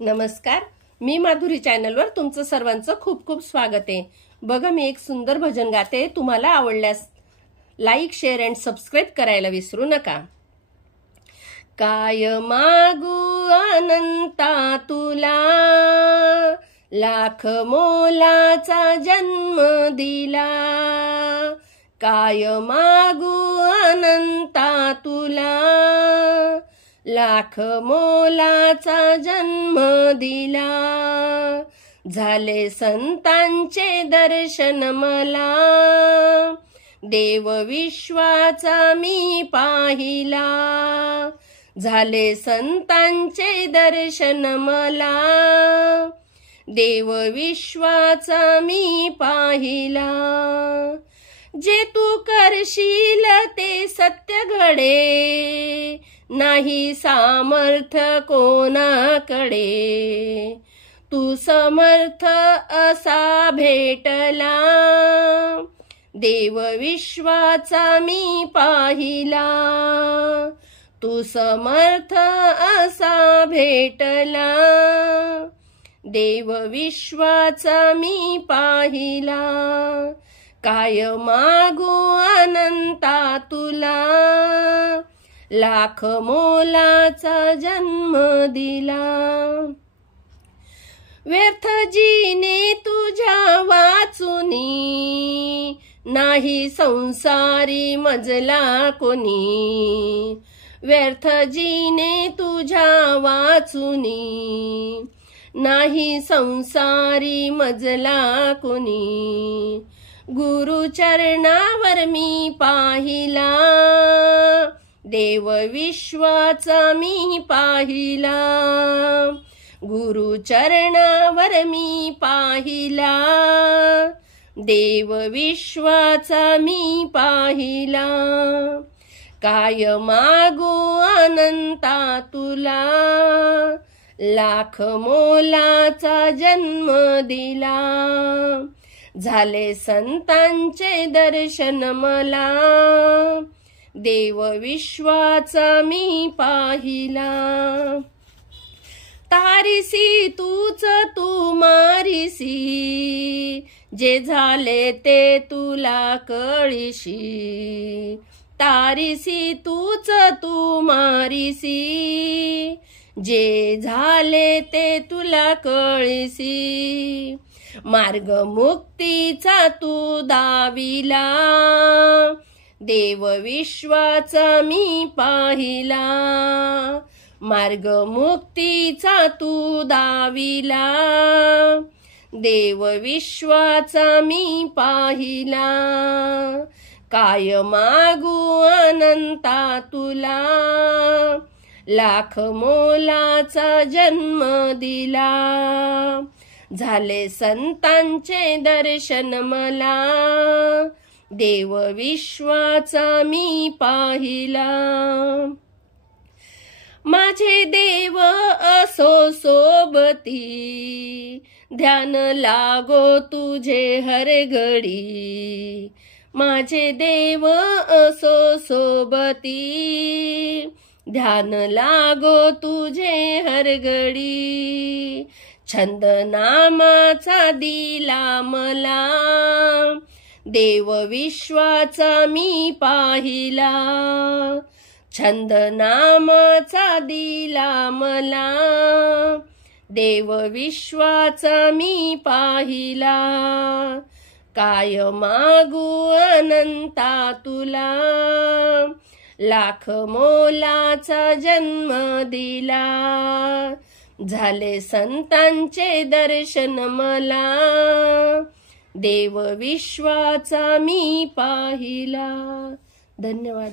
नमस्कार, मी माधुरी चॅनलवर तुमचं सर्वांचं खूप खूप स्वागत आहे। बघा, मी एक सुंदर भजन गाते। तुम्हाला आवडल्यास लाईक, शेअर अँड सबस्क्राइब करायला विसरू नका। काय मागू अनंता तुला, लाख मोलाचा जन्म दिला। काय मागू अनंता तुला, लाख मोलाचा जन्म दिला। झाले संतांचे दर्शन मला, देव विश्वाचा मी पाहिला। झाले संतांचे दर्शन मला, देव विश्वाचा मी पाहिला। जे तू करशील ते सत्य घडे, नाही सामर्थ कोणाकडे। तू समर्थ असा भेटला, देव विश्वाचा मी पाहिला। तू समर्थ असा भेटला, देव विश्वाचा मी पाहिला। काय मागू अनंता तुला, लाख मोलाचा जन्म दिला। व्यर्थ जीने तुझ्या वाचुनी, नाही संसारी मजला कोणी। व्यर्थ जीने तुझ्या वाचुनी, नाही संसारी मजला कोणी। गुरु चरणावर मी पाहिला, देव विश्वाचा मी पाहिला। गुरु चरणावर मी पाहिला, देव विश्वाचा मी पाहिला। काय मागू अनंता तुला, लाख मोलाचा जन्म दिला। झाले संतांचे दर्शन मला, देव विश्वाचा मी पाहिला। तारीसी तूच तू मारीसी, जे झाले ते तुला कळीशी। तारीसी तूच तू मारीसी, जे झाले ते तुला कळीसी। मार्ग मुक्तीचा तू दाविला, देव विश्वाचा मी पाहिला। मार्ग मुक्तीचा तू दाविला, देव विश्वाचा मी पाहिला। काय मागू अनंता तुला, लाख मोलाचा जन्म दिला। झाले संतांचे दर्शन मला, देव विश्वाचा मी पाहिला। माझे देव असो सोबती, ध्यान लागो तुझे हर घडी। माझे देव असो सोबती, ध्यान लागो तुझे हर घडी। छंद नामाचा दिला मला, देव विश्वाचा मी पाहिला। छंद नामाचा दिला मला, देव विश्वाचा मी पाहिला। काय मागू अनंता तुला, लाख मोलाचा जन्म दिला। झाले संतांचे दर्शन मला, देव विश्वाचा मी पाहिला। धन्यवाद।